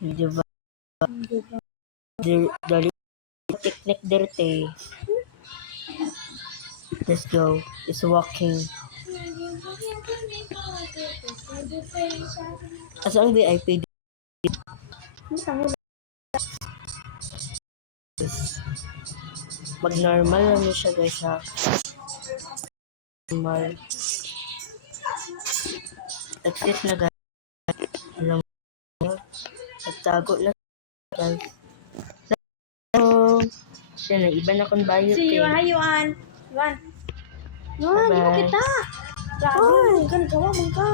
Diba? Dari technique dirty. Let's go. It's walking. Asa ang VIP? Mag-normal lang yun siya guys ha. Normal. Exit na guys. Alam mo. Nagtago na guys. Hello. Yan, iba na kung bayot See you, hi, Yuan. Yuan. Yuan, di mo kita. Grabe, kan gawa mo ka.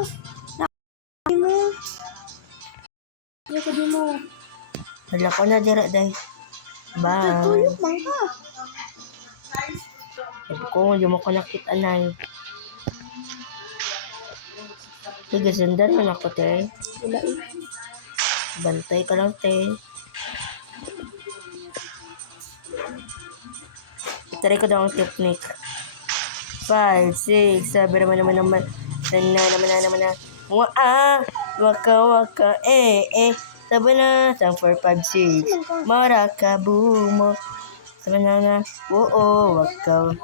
Di mo. Di ko di mo. Hala ko na dira day. Bye. Tutuyok man ka. Sabi ko, hindi mo ko nakita na. Sige, sundan man ako, te. Wala eh. Bantay ka lang, te. Itaray ko daw ang technique. 5, 6, 7, naman. Waka, sabi na, 4, 5, 6, marakabumo. Sabi na, oo, waka.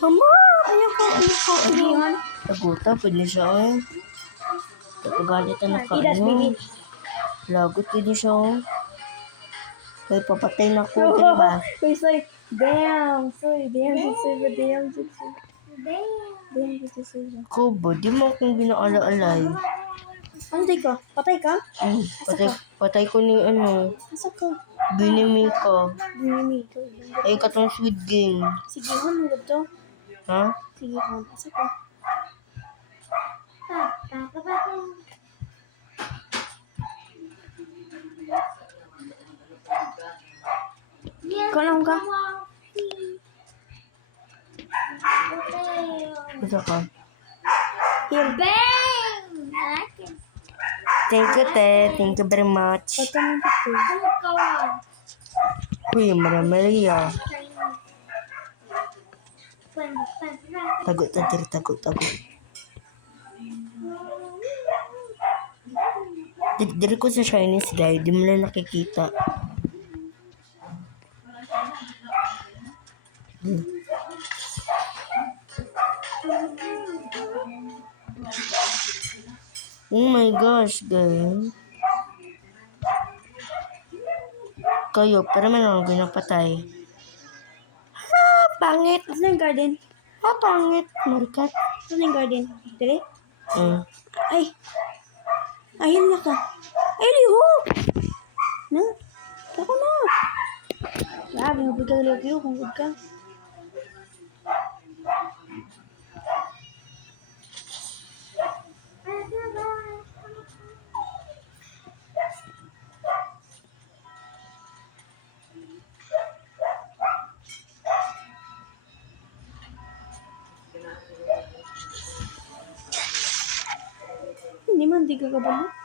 Mama, ayoko. Yuan. Taguta, pwede siya, eh. Tagagalit na Idas, baby. Lagot, pwede siya, Kaya papatay na ko, diba? Soy. Damn, soy. Damn, Kubo, di mo akong ginaala-alay. Antay ka? Patay ka? Patay ko ni Asa ka? binimi ko. Binimi ko. Ay, katong sweet game. Sige, Han, hanggang to. Ha? Sige, Han. Asa ka? Ikaw lang ka? Ito ka. Here. Bang! I like it. Thank you, te. Thank you very much. Pagka mo dito. Uy, Maria. Tagot. Diri ko sa Chinese guy, di mo lang nakikita. Oh my gosh, guys. Kayo, pero man ako ginapatay. Ha, pangit. Asa yung garden? Ha, pangit. Marikat. Asa yung garden? Dire? Ay. Ayun na ka. Ay, lihok! Na? Ako na. Grabe, mabig ka lihok yun. Mabig ka. Hindi man, di ka kabalo.